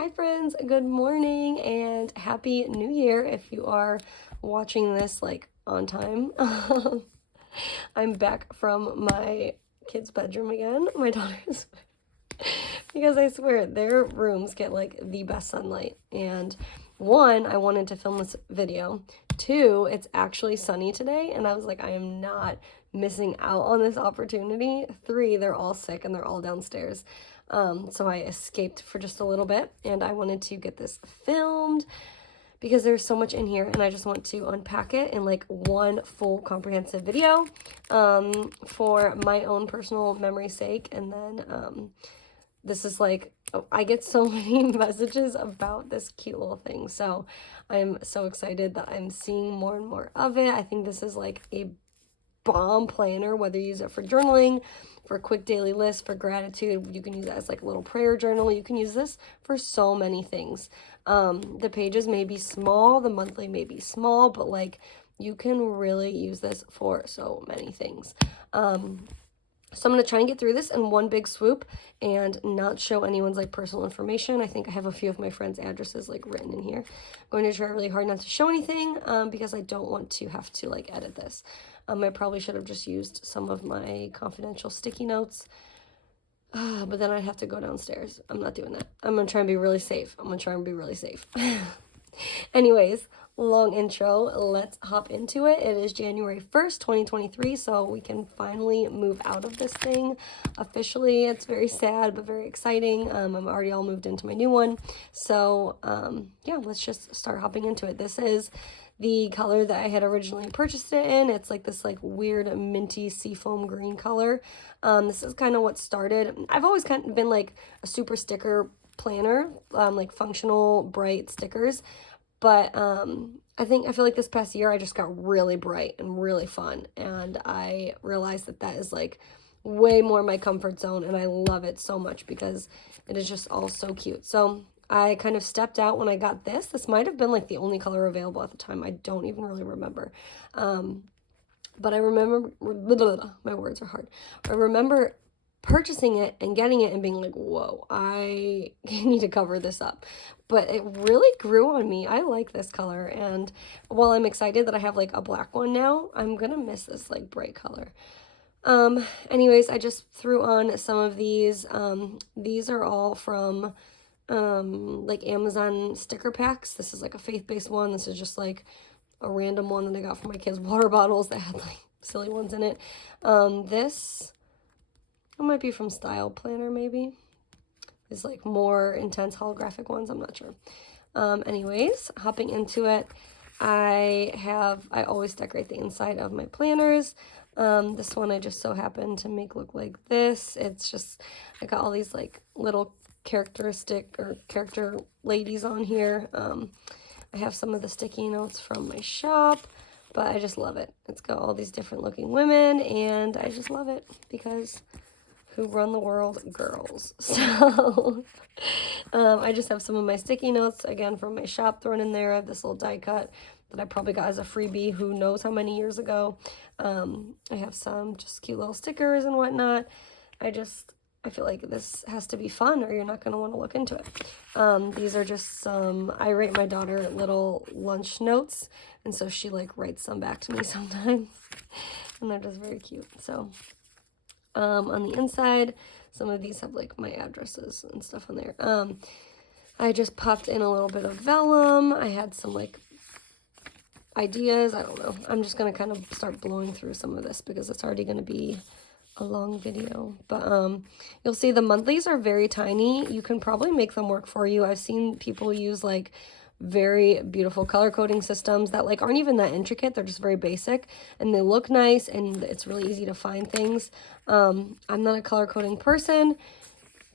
Hi friends, good morning and happy new year if you are watching this like on time. I'm back from my kids' bedroom again, my daughter's, because I swear their rooms get like the best sunlight. And one, I wanted to film this video. Two, it's actually sunny today and I was like, I am not missing out on this opportunity. Three, they're all sick and they're all downstairs. So I escaped for just a little bit and I wanted to get this filmed because there's so much in here and I just want to unpack it in like one full comprehensive video for my own personal memory's sake. And then this is like, I get so many messages about this cute little thing. So I'm so excited that I'm seeing more and more of it. I think this is like a bomb planner, whether you use it for journaling, for a quick daily list, for gratitude. You can use it as like a little prayer journal. You can use this for so many things. The pages may be small, the monthly may be small, but like you can really use this for so many things. So I'm going to try and get through this in one big swoop and not show anyone's like personal information. I think I have a few of my friends' addresses like written in here. I'm going to try really hard not to show anything because I don't want to have to like edit this. I probably should have just used some of my confidential sticky notes, but then I'd have to go downstairs. I'm not doing that. I'm going to try and be really safe. Anyways, long intro, let's hop into it. It is January 1st, 2023, so we can finally move out of this thing officially. It's very sad, but very exciting. I'm already all moved into my new one. So, yeah, let's just start hopping into it. This is the color that I had originally purchased it in. It's like this like weird minty seafoam green color. This is kind of what started. I've always kind of been like a super sticker planner, like functional bright stickers. But I feel like this past year I just got really bright and really fun. And I realized that that is like way more my comfort zone. And I love it so much because it is just all so cute. So I kind of stepped out when I got this. This might have been like the only color available at the time. I don't even really remember. But I remember, my words are hard. I remember purchasing it and getting it and being like, whoa, I need to cover this up. But it really grew on me. I like this color. And while I'm excited that I have like a black one now, I'm gonna miss this like bright color. Anyways, I just threw on some of these. These are all from like Amazon sticker packs. This is like a faith-based one. This is just like a random one that I got from my kids' water bottles that had like silly ones in it. This might be from Style Planner, maybe. It's like more intense holographic ones. I'm not sure. Anyways, hopping into it, I always decorate the inside of my planners. This one I just so happened to make look like this. It's just, I got all these like little character ladies on here. I have some of the sticky notes from my shop, but I just love it. It's got all these different looking women and I just love it because who run the world? Girls. So I just have some of my sticky notes again from my shop thrown in there. I have this little die cut that I probably got as a freebie who knows how many years ago. I have some just cute little stickers and whatnot. I feel like this has to be fun or you're not going to want to look into it. These are just some, I write my daughter little lunch notes, and so she like writes some back to me sometimes, and they're just very cute. So on the inside, some of these have like my addresses and stuff on there. I just popped in a little bit of vellum. I had some like ideas. I don't know. I'm just going to kind of start blowing through some of this because it's already going to be a long video, but you'll see the monthlies are very tiny. You can probably make them work for you. I've seen people use like very beautiful color coding systems that like aren't even that intricate. They're just very basic and they look nice and it's really easy to find things. I'm not a color coding person.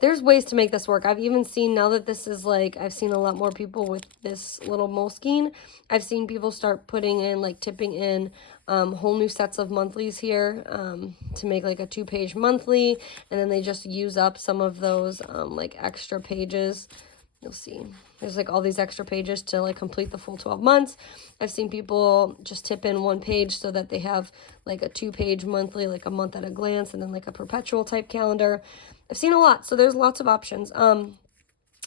There's ways to make this work. I've even seen, now that this is like, I've seen a lot more people with this little moleskine. I've seen people start putting in, like tipping in whole new sets of monthlies here to make like a 2-page monthly. And then they just use up some of those like extra pages. You'll see there's like all these extra pages to like complete the full 12 months. I've seen people just tip in 1 page so that they have like a 2-page monthly, like a month at a glance, and then like a perpetual type calendar. I've seen a lot, so there's lots of options.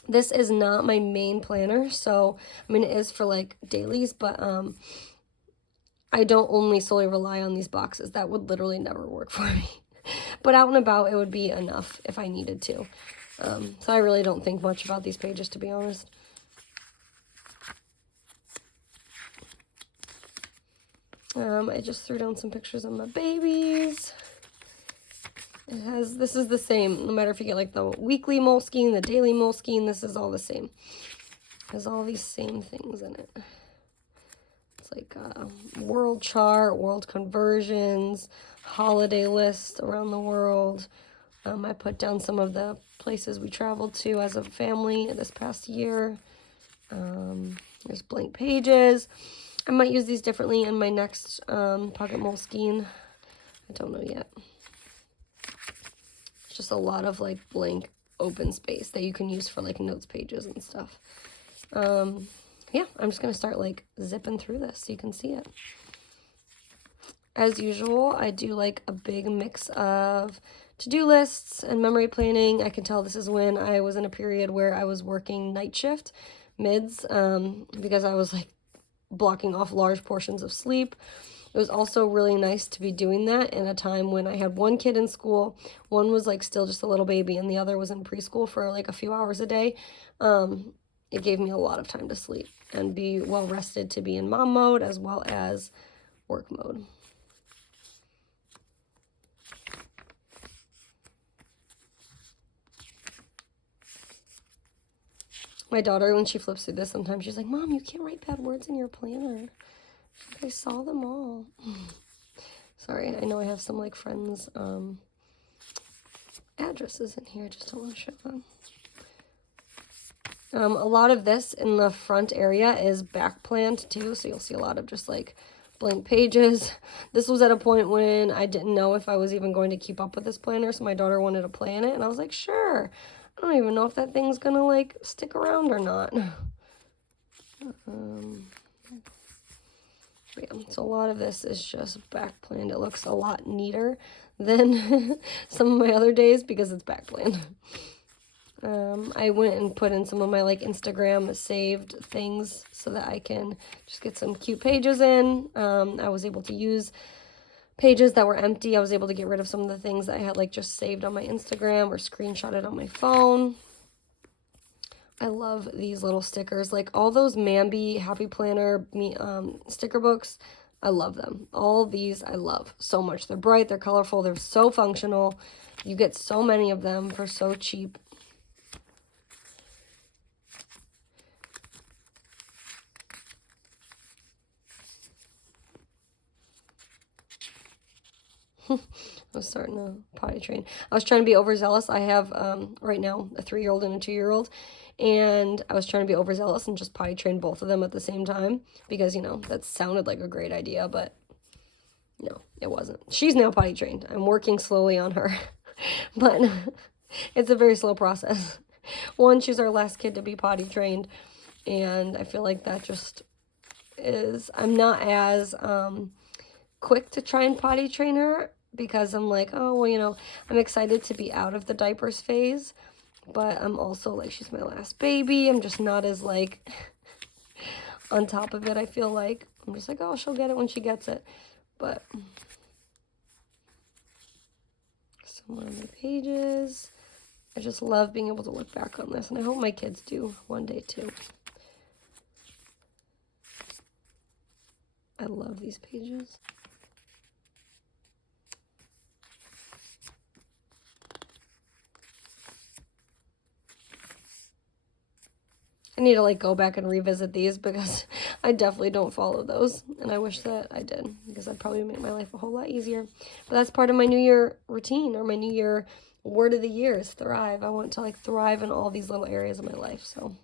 This is not my main planner, so, I mean, it is for, like, dailies, but, I don't only solely rely on these boxes. That would literally never work for me. But out and about, it would be enough if I needed to. So I really don't think much about these pages, to be honest. I just threw down some pictures of my babies. This is the same, no matter if you get like the weekly moleskine, the daily moleskine, this is all the same. It has all these same things in it. It's like world chart, world conversions, holiday list around the world. I put down some of the places we traveled to as a family this past year. There's blank pages. I might use these differently in my next pocket moleskine. I don't know yet. It's just a lot of like blank open space that you can use for like notes pages and stuff. Yeah, I'm just going to start like zipping through this so you can see it. As usual, I do like a big mix of to-do lists and memory planning. I can tell this is when I was in a period where I was working night shift mids because I was like blocking off large portions of sleep. It was also really nice to be doing that in a time when I had one kid in school. One was like still just a little baby and the other was in preschool for like a few hours a day. It gave me a lot of time to sleep and be well rested to be in mom mode as well as work mode. My daughter, when she flips through this, sometimes she's like, Mom, you can't write bad words in your planner. I saw them all. Sorry, I know I have some like friends' addresses in here. I just don't want to show them. A lot of this in the front area is back planned too, so you'll see a lot of just like blank pages. This was at a point when I didn't know if I was even going to keep up with this planner, so my daughter wanted to play in it, and I was like, sure. I don't even know if that thing's gonna like stick around or not. Yeah, so a lot of this is just back planned. It looks a lot neater than some of my other days because it's back planned. I went and put in some of my like Instagram saved things so that I can just get some cute pages in. I was able to use pages that were empty. I was able to get rid of some of the things that I had like just saved on my Instagram or screenshotted on my phone. I love these little stickers. Like all those Mambi Happy Planner sticker books, I love them. All these I love so much. They're bright, they're colorful, they're so functional. You get so many of them for so cheap. I was starting to potty train. I was trying to be overzealous. I have right now a 3-year-old and a 2-year-old, and I was trying to be overzealous and just potty train both of them at the same time because, you know, that sounded like a great idea, but no, it wasn't. She's now potty trained. I'm working slowly on her, but it's a very slow process. One, she's our last kid to be potty trained, and I feel like that just is, I'm not as quick to try and potty train her because I'm like, oh, well, you know, I'm excited to be out of the diapers phase, but I'm also like, she's my last baby. I'm just not as like on top of it. I feel like I'm just like, oh, she'll get it when she gets it. But some more of my pages. I just love being able to look back on this, and I hope my kids do one day too. I love these pages. I need to like go back and revisit these because I definitely don't follow those, and I wish that I did because that'd probably make my life a whole lot easier. But that's part of my New Year routine, or my New Year word of the year is thrive. I want to like thrive in all these little areas of my life. So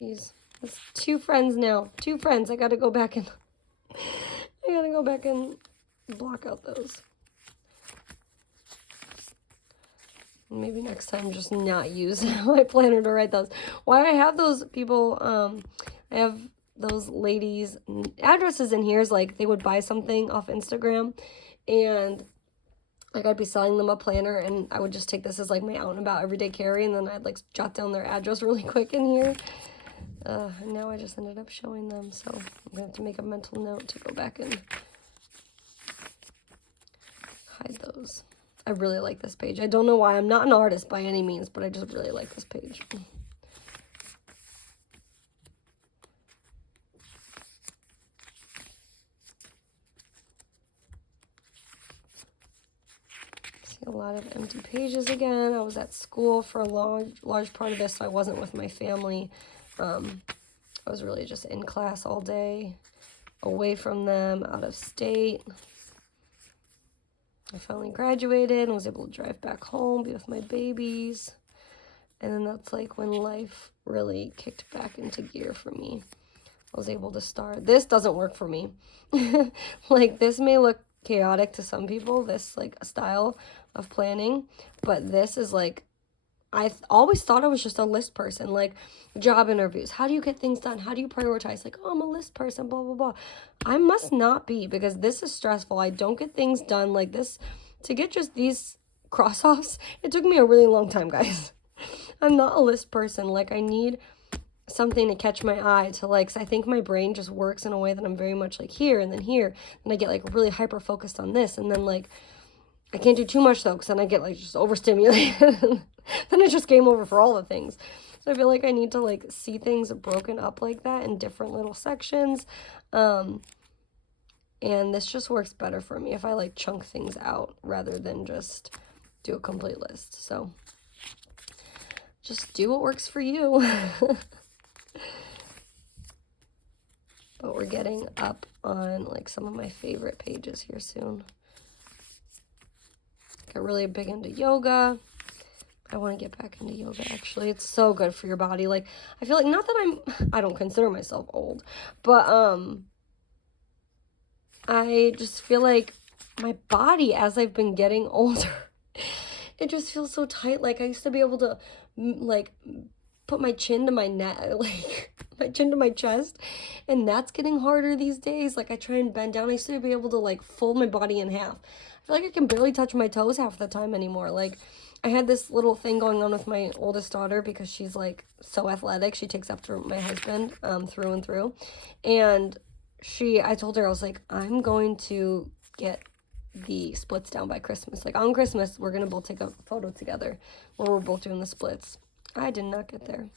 jeez, that's 2 friends now. 2 friends. I gotta go back and block out those. Maybe next time just not use my planner to write those. Why I have those people, I have those ladies' addresses in here is like they would buy something off Instagram and Like, I'd be selling them a planner, and I would just take this as, like, my out and about everyday carry, and then I'd, like, jot down their address really quick in here. And now I just ended up showing them, so I'm gonna have to make a mental note to go back and hide those. I really like this page. I don't know why. I'm not an artist by any means, but I just really like this page. A lot of empty pages again. I was at school for a large part of this, so I wasn't with my family. I was really just in class all day, away from them, out of state. I finally graduated and was able to drive back home, be with my babies. And then that's like when life really kicked back into gear for me. I was able to start. This doesn't work for me. Like, this may look chaotic to some people, this like style of planning, but this is like, I always thought I was just a list person, like job interviews. How do you get things done? How do you prioritize? Like, oh, I'm a list person, blah, blah, blah. I must not be, because this is stressful. I don't get things done like this. To get just these cross-offs, it took me a really long time, guys. I'm not a list person. Like, I need something to catch my eye to, like, 'cause I think my brain just works in a way that I'm very much like here and then here, and I get like really hyper focused on this, and then like I can't do too much though, because then I get like just overstimulated. Then it's just game over for all the things. So I feel like I need to like see things broken up like that in different little sections, and this just works better for me if I like chunk things out rather than just do a complete list. So just do what works for you. But we're getting up on like some of my favorite pages here soon. Got really big into yoga. I want to get back into yoga, actually. It's so good for your body. Like, I feel like, not that I don't consider myself old, but I just feel like my body, as I've been getting older, it just feels so tight. Like, I used to be able to like put my chin to my neck, like my chin to my chest, and that's getting harder these days. Like, I try and bend down. I used to be able to like fold my body in half. I feel like I can barely touch my toes half the time anymore. Like, I had this little thing going on with my oldest daughter because she's like so athletic. She takes after my husband through and through. And I told her, I was like, I'm going to get the splits down by Christmas. Like, on Christmas, we're going to both take a photo together where we're both doing the splits. I did not get there.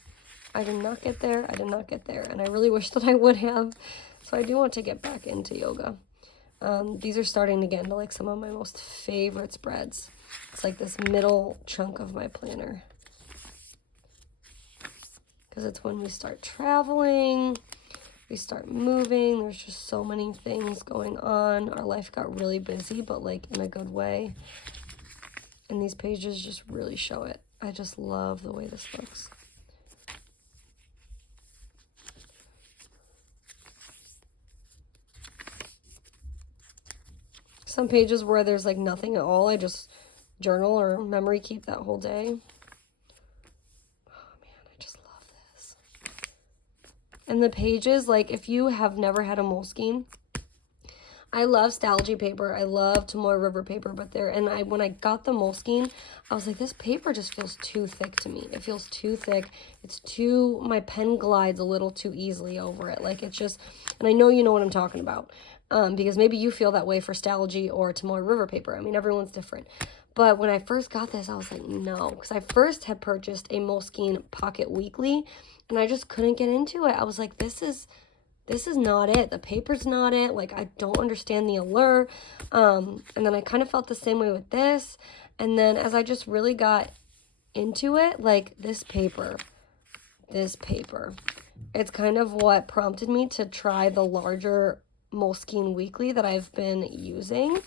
I did not get there. I did not get there. And I really wish that I would have. So I do want to get back into yoga. These are starting to get into like some of my most favorite spreads. It's like this middle chunk of my planner. Because it's when we start traveling, we start moving. There's just so many things going on. Our life got really busy, but like in a good way. And these pages just really show it. I just love the way this looks. Some pages where there's like nothing at all, I just journal or memory keep that whole day. Oh man, I just love this. And the pages, like, if you have never had a moleskine, I love Stalgy paper. I love Tomoe River paper, but when I got the moleskine, I was like, this paper just feels too thick to me. It feels too thick. My pen glides a little too easily over it. Like, it's just, and I know you know what I'm talking about. Because maybe you feel that way for Stalgy or Tomoe River paper. I mean, everyone's different. But when I first got this, I was like, no. Because I first had purchased a Moleskine Pocket Weekly, and I just couldn't get into it. I was like, this is not it. The paper's not it. Like, I don't understand the allure. And then I kind of felt the same way with this. And then as I just really got into it, like, this paper, it's kind of what prompted me to try the larger Moleskine Weekly that I've been using,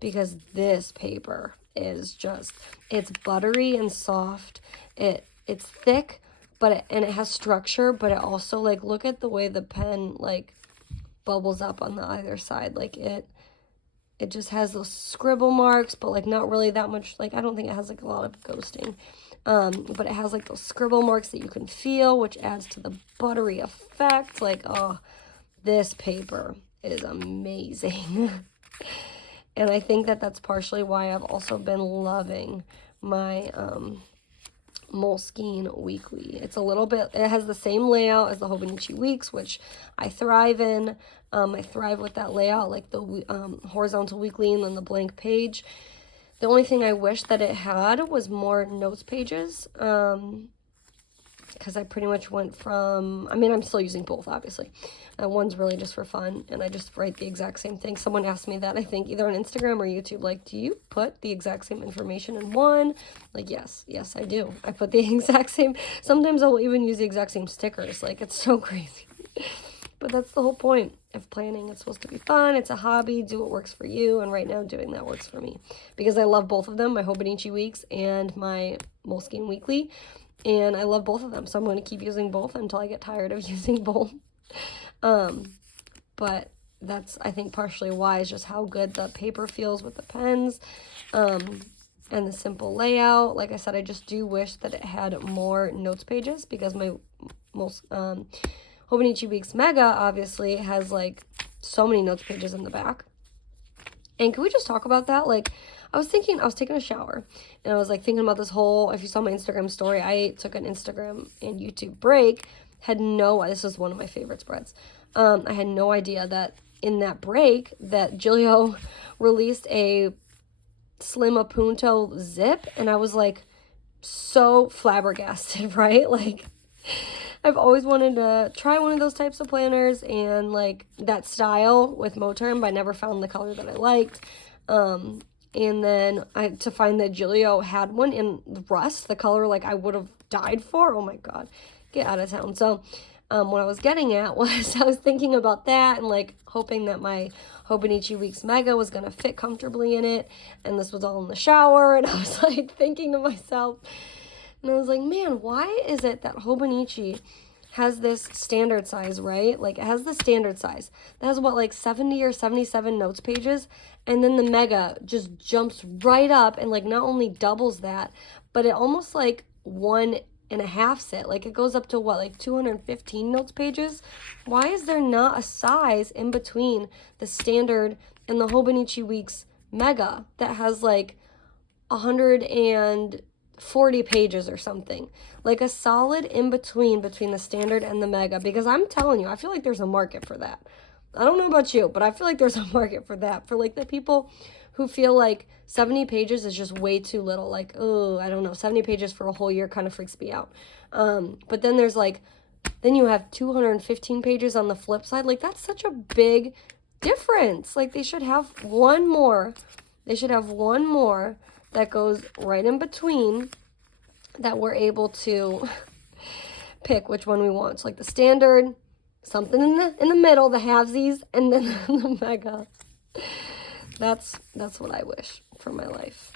because this paper is just, it's buttery and soft. It's thick, but it has structure, but it also, like, look at the way the pen like bubbles up on the either side. Like, it just has those scribble marks, but like not really that much. Like, I don't think it has like a lot of ghosting, but it has like those scribble marks that you can feel, which adds to the buttery effect. Like, oh, this paper is amazing. And I think that that's partially why I've also been loving my Moleskine Weekly. It's a little bit, it has the same layout as the Hobonichi Weeks, which I thrive in. I thrive with that layout, like the horizontal weekly and then the blank page. The only thing I wish that it had was more notes pages, because I pretty much went from, I mean, I'm still using both, obviously. One's really just for fun, and I just write the exact same thing. Someone asked me that, I think, either on Instagram or YouTube, like, do you put the exact same information in one? Like, yes, I do. I put the exact same, sometimes I'll even use the exact same stickers. Like, it's so crazy. But that's the whole point of planning. It's supposed to be fun. It's a hobby. Do what works for you. And right now, doing that works for me. Because I love both of them, my Hobonichi Weeks and my Moleskine Weekly. And I love both of them. So I'm going to keep using both until I get tired of using both. But that's, I think, partially why, is just how good the paper feels with the pens. And the simple layout. Like I said, I just do wish that it had more notes pages, because my Hobonichi Weeks Mega obviously has like so many notes pages in the back. And can we just talk about that? Like, I was taking a shower, and I was like thinking about this whole, if you saw my Instagram story, I took an Instagram and YouTube break, this is one of my favorite spreads. I had no idea that in that break that Giglio released a Slim Appunto zip, and I was like so flabbergasted, right? Like, I've always wanted to try one of those types of planners and like that style with Moterm, but I never found the color that I liked. And then to find that Giglio had one in rust, the color like I would have died for. Oh my God, get out of town. So what I was getting at was I was thinking about that and like hoping that my Hobonichi Weeks Mega was going to fit comfortably in it. And this was all in the shower. And I was like thinking to myself, and I was like, man, why is it that Hobonichi has this standard size, right? Like, it has the standard size. That has, what, like 70 or 77 notes pages? And then the Mega just jumps right up and, like, not only doubles that, but it almost, like, 1.5 it. Like, it goes up to, what, like 215 notes pages? Why is there not a size in between the standard and the Hobonichi Weeks Mega that has, like, 140 pages or something, like a solid in between the standard and the Mega? Because I'm telling you, I feel like there's a market for that. I don't know about you, but I feel like there's a market for that, for like the people who feel like 70 pages is just way too little. Like, oh, I don't know, 70 pages for a whole year kind of freaks me out. But then there's like, then you have 215 pages on the flip side. Like, that's such a big difference. Like, they should have one more. That goes right in between, that we're able to pick which one we want. So like the standard, something in the middle, the halvesies, and then the Mega. That's what I wish for my life.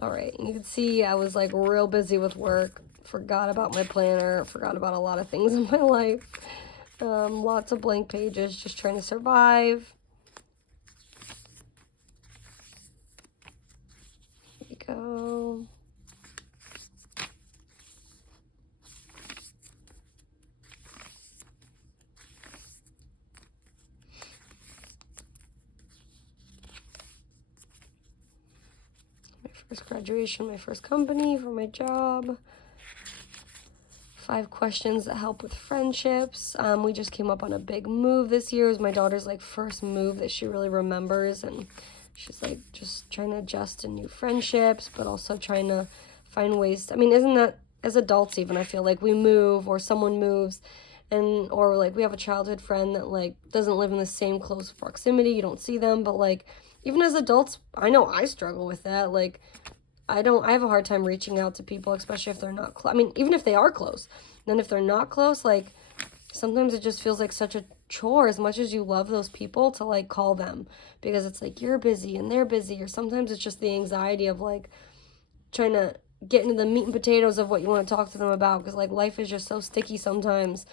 All right, you can see I was like real busy with work. Forgot about my planner. Forgot about a lot of things in my life. Lots of blank pages, just trying to survive. Go. My first graduation, my first company for my job. 5 questions that help with friendships. We just came up on a big move this year. It was my daughter's like first move that she really remembers, and she's like just trying to adjust to new friendships, but also trying to find ways. I mean, isn't that, as adults even, I feel like we move or someone moves, and or like we have a childhood friend that like doesn't live in the same close proximity. You don't see them, but like even as adults, I know I struggle with that. Like I have a hard time reaching out to people, especially if they're not close. I mean, even if they are close, then if they're not close, like sometimes it just feels like such a chore, as much as you love those people, to like call them, because it's like you're busy and they're busy, or sometimes it's just the anxiety of like trying to get into the meat and potatoes of what you want to talk to them about, because like life is just so sticky sometimes.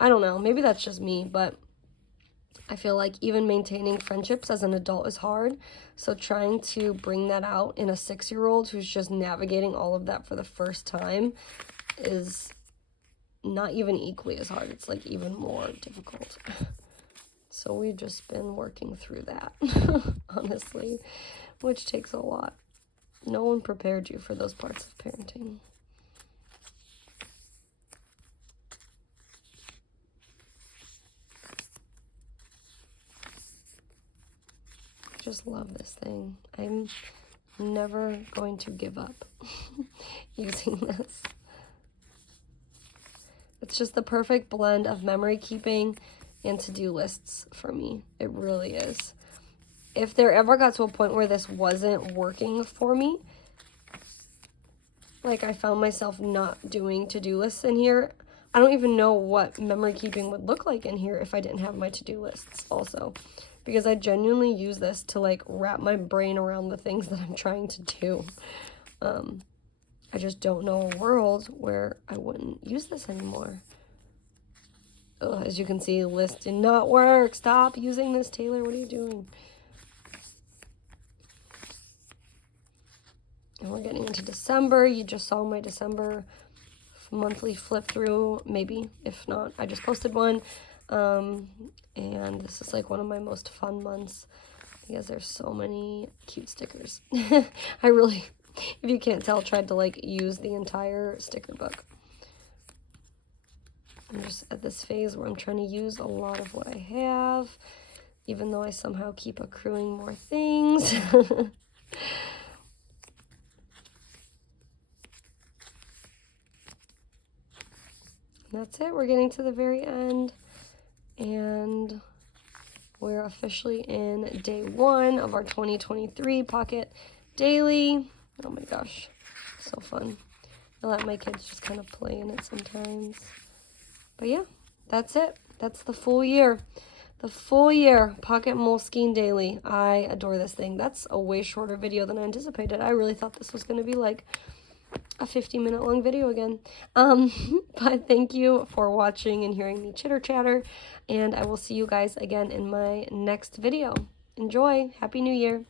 I don't know, maybe that's just me, but I feel like even maintaining friendships as an adult is hard. So trying to bring that out in a 6-year-old who's just navigating all of that for the first time is not even equally as hard. It's like even more difficult. So we've just been working through that, honestly, which takes a lot. No one prepared you for those parts of parenting. I just love this thing. I'm never going to give up using this. It's just the perfect blend of memory keeping and to-do lists for me. It really is. If there ever got to a point where this wasn't working for me, like I found myself not doing to-do lists in here, I don't even know what memory keeping would look like in here if I didn't have my to-do lists also. Because I genuinely use this to like wrap my brain around the things that I'm trying to do. I just don't know a world where I wouldn't use this anymore. Ugh, as you can see, the list did not work. Stop using this, Taylor. What are you doing? And we're getting into December. You just saw my December monthly flip through, maybe. If not, I just posted one. And this is like one of my most fun months because there's so many cute stickers. I really, if you can't tell, tried to like use the entire sticker book. I'm just at this phase where I'm trying to use a lot of what I have, even though I somehow keep accruing more things. That's it. We're getting to the very end. And we're officially in day 1 of our 2023 Pocket Daily. Oh my gosh, so fun. I let my kids just kind of play in it sometimes. But yeah, that's it. That's the full year. The full year Pocket Moleskine Daily. I adore this thing. That's a way shorter video than I anticipated. I really thought this was going to be like a 50-minute long video again. But thank you for watching and hearing me chitter chatter, and I will see you guys again in my next video. Enjoy. Happy New Year.